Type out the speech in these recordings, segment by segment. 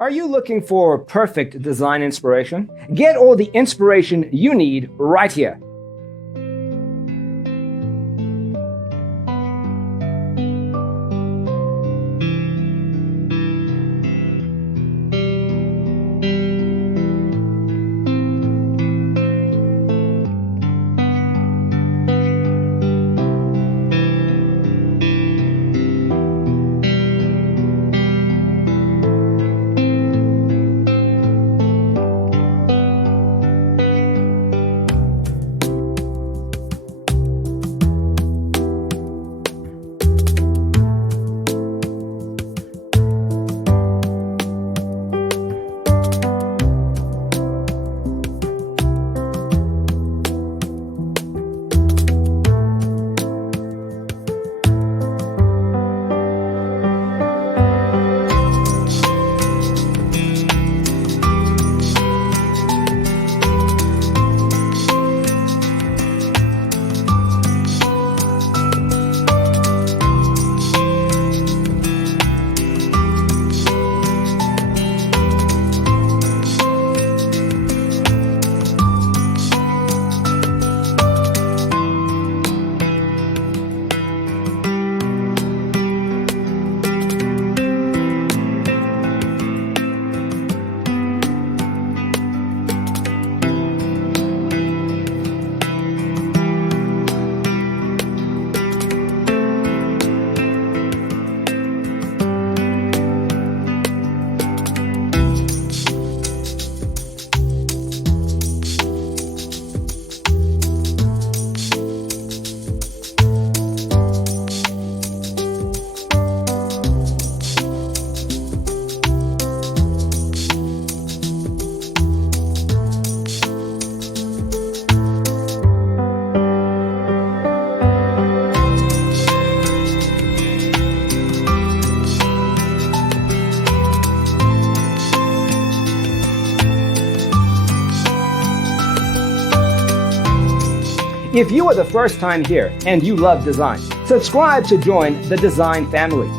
Are you looking for perfect design inspiration? Get all the inspiration you need right here. If you are the first time here and you love design, subscribe to join the design family.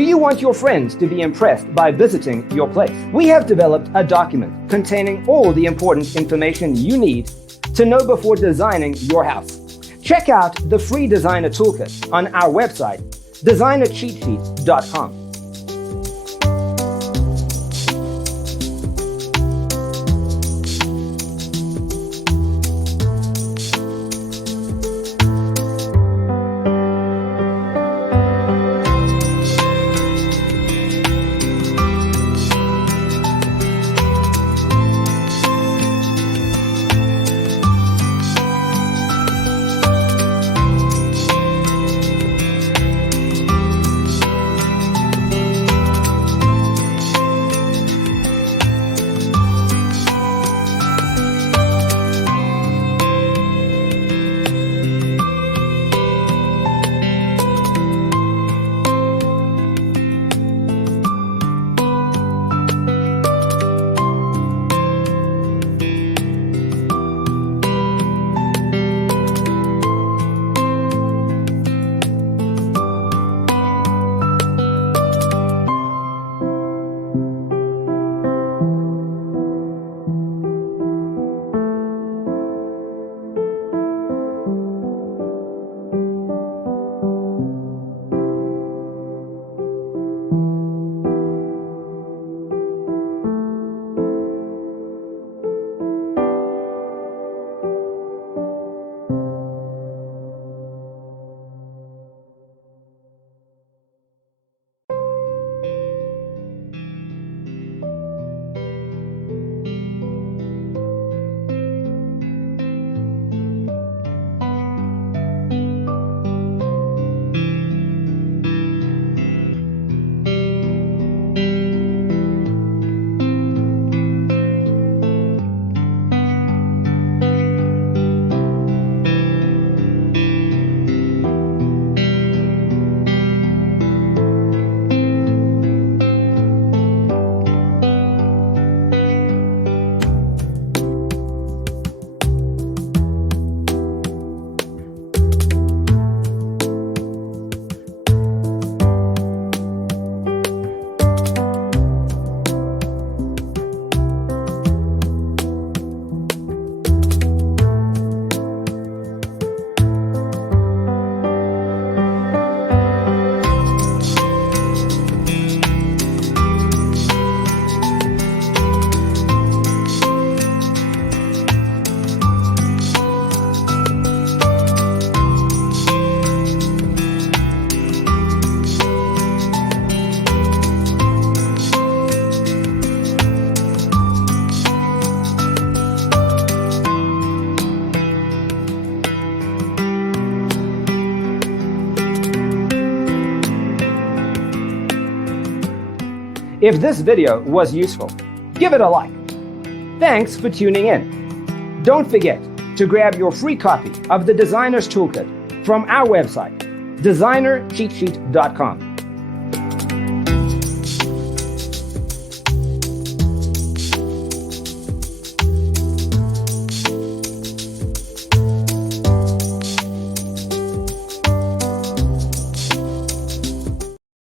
Do you want your friends to be impressed by visiting your place? We have developed a document containing all the important information you need to know before designing your house. Check out the free designer toolkit on our website, designercheatsheet.com. If this video was useful, give it a like. Thanks for tuning in. Don't forget to grab your free copy of the Designer's Toolkit from our website, designercheatsheet.com.